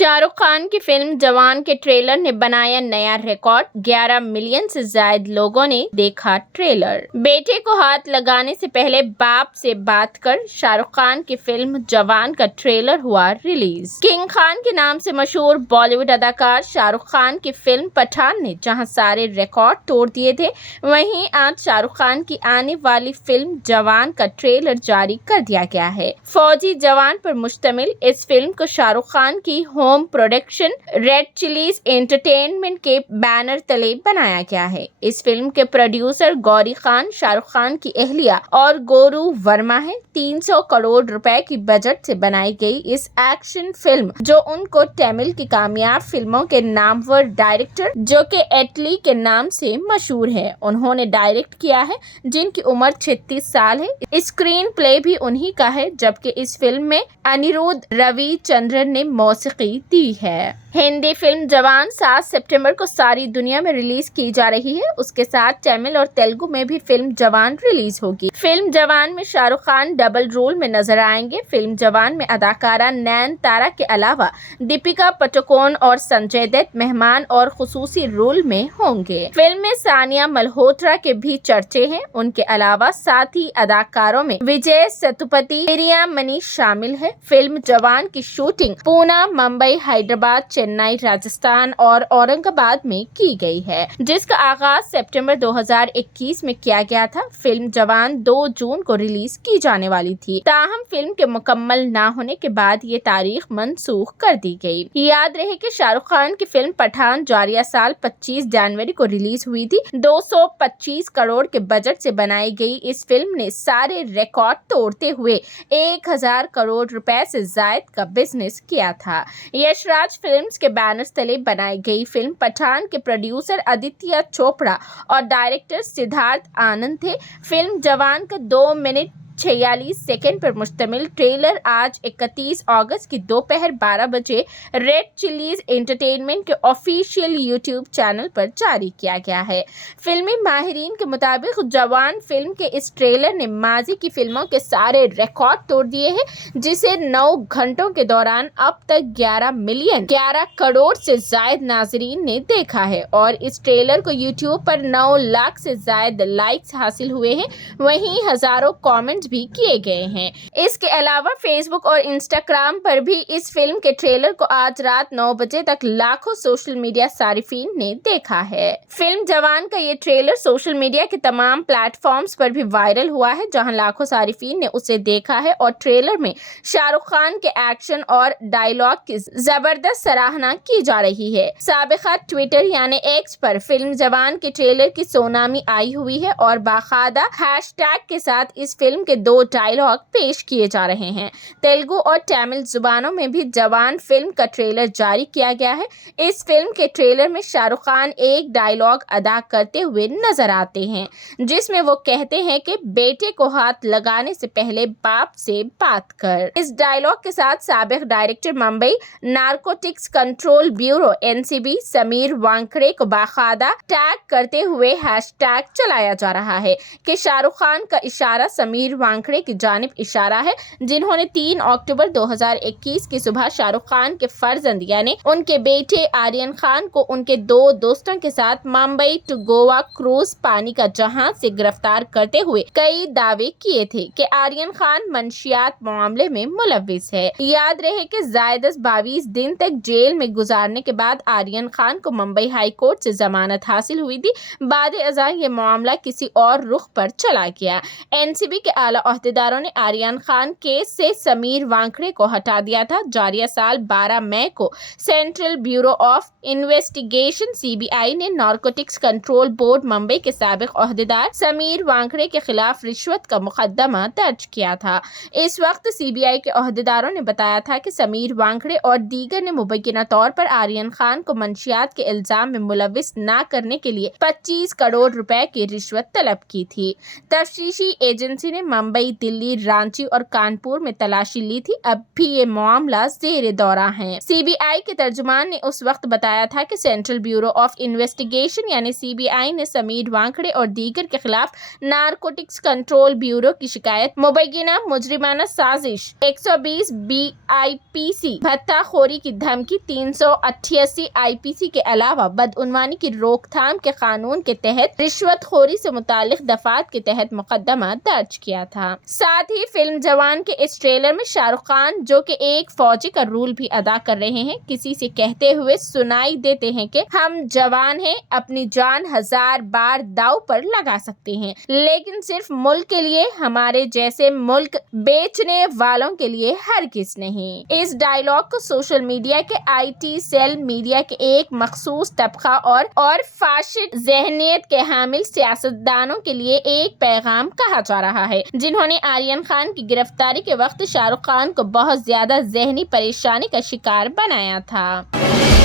शाहरुख खान की फिल्म जवान के ट्रेलर ने बनाया नया रिकॉर्ड। 11 मिलियन से ज्यादा लोगों ने देखा ट्रेलर। बेटे को हाथ लगाने से पहले बाप से बात कर शाहरुख खान की फिल्म जवान का ट्रेलर हुआ रिलीज। किंग खान के नाम से मशहूर बॉलीवुड अदाकार शाहरुख खान की फिल्म पठान ने जहां सारे रिकॉर्ड तोड़ दिए थे, वहीं आज शाहरुख खान की आने वाली फिल्म जवान का ट्रेलर जारी कर दिया गया है। फौजी जवान पर मुश्तमिल इस फिल्म को शाहरुख खान की home production red chillies entertainment के बैनर तले बनाया गया है। इस फिल्म के प्रोड्यूसर गौरी खान, शाहरुख खान की अहलिया और गोरू वर्मा है। 300 करोड़ रुपए की बजट से बनाई गई इस एक्शन फिल्म, जो उनको तमिल की कामयाब फिल्मों के नामवर डायरेक्टर जो के एटली के नाम से मशहूर है, उन्होंने डायरेक्ट किया है, जिनकी उम्र 36 साल है। स्क्रीन प्ले भी उन्हीं का है, जबकि इस फिल्म में अनिरुद्ध रविचंद्रन ने मौसीकी दी है। हिंदी फिल्म जवान 7 सितंबर को सारी दुनिया में रिलीज की जा रही है। उसके साथ तमिल और तेलुगु में भी फिल्म जवान रिलीज होगी। फिल्म जवान में शाहरुख खान डबल रोल में नजर आएंगे। फिल्म जवान में अदाकारा नयनतारा के अलावा दीपिका पादुकोण और संजय दत्त मेहमान और खुसूसी रोल में होंगे। फिल्म में सानिया मल्होत्रा के भी चर्चे हैं। उनके अलावा साथी अदाकारों में विजय सेतुपति, प्रिया मनीष शामिल है। फिल्म जवान की शूटिंग पूना, मुंबई, हैदराबाद, चेन्नई, राजस्थान और औरंगाबाद में की गई है, जिसका आगाज सितंबर 2021 में किया गया था। फिल्म जवान 2 जून को रिलीज की जाने वाली थी, ताहम फिल्म के मुकम्मल न होने के बाद ये तारीख मनसूख कर दी गई। याद रहे कि शाहरुख खान की फिल्म पठान जारिया साल 25 जनवरी को रिलीज हुई थी। 225 करोड़ के बजट से बनाई गई इस फिल्म ने सारे रिकॉर्ड तोड़ते हुए 1000 करोड़ रुपए से ज्यादा का बिजनेस किया था। यशराज फिल्म्स के बैनर तले बनाई गई फिल्म पठान के प्रोड्यूसर आदित्य चोपड़ा और डायरेक्टर सिद्धार्थ आनंद थे। फिल्म जवान का 2 मिनट 46 सेकंड पर मुश्तमिल ट्रेलर आज 31 अगस्त की दोपहर 12 बजे रेड चिलीज एंटरटेनमेंट के ऑफिशियल यूट्यूब चैनल पर जारी किया गया है। फिल्मी माहिरीन के मुताबिक जवान फिल्म के इस ट्रेलर ने माजी की फिल्मों के सारे रिकॉर्ड तोड़ दिए हैं, जिसे 9 घंटों के दौरान अब तक 11 करोड़ से ज्यादा नाजरीन ने देखा है और इस ट्रेलर को यूट्यूब पर 9 लाख से ज्यादा लाइक्स हासिल हुए हैं। वहीं हजारों कमेंट्स भी किए गए हैं। इसके अलावा फेसबुक और इंस्टाग्राम पर भी इस फिल्म के ट्रेलर को आज रात 9 बजे तक लाखों सोशल मीडिया सारिफीन ने देखा है। फिल्म जवान का ये ट्रेलर सोशल मीडिया के तमाम प्लेटफॉर्म्स पर भी वायरल हुआ है, जहां लाखों सारिफीन ने उसे देखा है और ट्रेलर में शाहरुख खान के एक्शन और डायलॉग की जबरदस्त सराहना की जा रही है। साबिका ट्विटर यानी एक्स पर फिल्म जवान के ट्रेलर की सोनामी आई हुई है और बाकायदा हैशटैग के साथ इस फिल्म के 2 डायलॉग पेश किए जा रहे हैं। तेलुगु और तमिल जुबानों में भी जवान फिल्म का ट्रेलर जारी किया गया है। इस फिल्म के ट्रेलर में शाहरुख खान एक डायलॉग अदा करते हुए नजर आते हैं, जिसमें वो कहते हैं कि बेटे को हाथ लगाने से पहले बाप से बात कर। इस डायलॉग के साथ साबिक director Mumbai narcotics control bureau NCB Sameer Wankhede को बाकायदा टैग करते हुए हैशटैग चलाया जा रहा है कि शाहरुख खान का इशारा समीर वांकड़े की जानिब इशारा है, जिन्होंने 3 अक्टूबर 2021 की सुबह शाहरुख खान के फर्जंद यानी उनके बेटे आर्यन खान को उनके 2 दोस्तों के साथ मुंबई टू गोवा क्रूज पानी का जहाज से गिरफ्तार करते हुए कई दावे किए थे कि आर्यन खान मंशियात मामले में मुलविस है। याद रहे कि जायदस 22 दिन तक जेल में गुजारने के बाद आर्यन खान को मुंबई हाई कोर्ट से जमानत हासिल हुई थी। बाद अज़ां ये मामला किसी और रुख पर चला गया। एनसीबी के आला ओहदेदारों ने आर्यन खान केस से समीर वांकड़े को हटा दिया था। जारिया साल 12 मई को central bureau of investigation CBI ने नारकोटिक्स कंट्रोल बोर्ड मुंबई के साबिक ओहदेदार समीर वांकड़े के खिलाफ रिश्वत का मुकदमा दर्ज किया था। इस वक्त सीबीआई के ओहदेदारों ने बताया था कि समीर वांकड़े और दीगर ने मुबैना तौर पर आर्यन खान को मंशियात के इल्जाम में मुलविस न करने के लिए 25 करोड़ रुपए की रिश्वत तलब की थी। तफ्तीशी एजेंसी ने मुंबई, दिल्ली, रांची और कानपुर में तलाशी ली थी। अब भी ये मामला जेर दौरा है। सीबीआई के तर्जुमान ने उस वक्त बताया था कि सेंट्रल ब्यूरो ऑफ इन्वेस्टिगेशन यानी सीबीआई ने समीर वांकड़े और दीगर के खिलाफ नारकोटिक्स कंट्रोल ब्यूरो की शिकायत, मुबैना मुजरिमाना साजिश, 120 BIPC, भत्ताखोरी की धमकी, 388 IPC के अलावा बदउनवानी की रोकथाम के कानून के तहत रिश्वतखोरी से मुतालिक दफात के तहत मुकदमा दर्ज किया था। साथ ही फिल्म जवान के इस ट्रेलर में शाहरुख खान, जो कि एक फौजी का रोल भी अदा कर रहे हैं, किसी से कहते हुए सुनाई देते हैं कि हम जवान हैं, अपनी जान 1000 बार दांव पर लगा सकते हैं, लेकिन सिर्फ मुल्क के लिए, हमारे जैसे मुल्क बेचने वालों के लिए हरगिज नहीं। इस डायलॉग को सोशल मीडिया के IT सेल मीडिया के एक मखसूस तबका और फाशिस्ट ज़हनियत के हामिल सियासतदानों के लिए एक पैगाम कहा जा रहा है, जिन्होंने आर्यन खान की गिरफ्तारी के वक्त शाहरुख खान को बहुत ज्यादा ज़हनी परेशानी का शिकार बनाया था।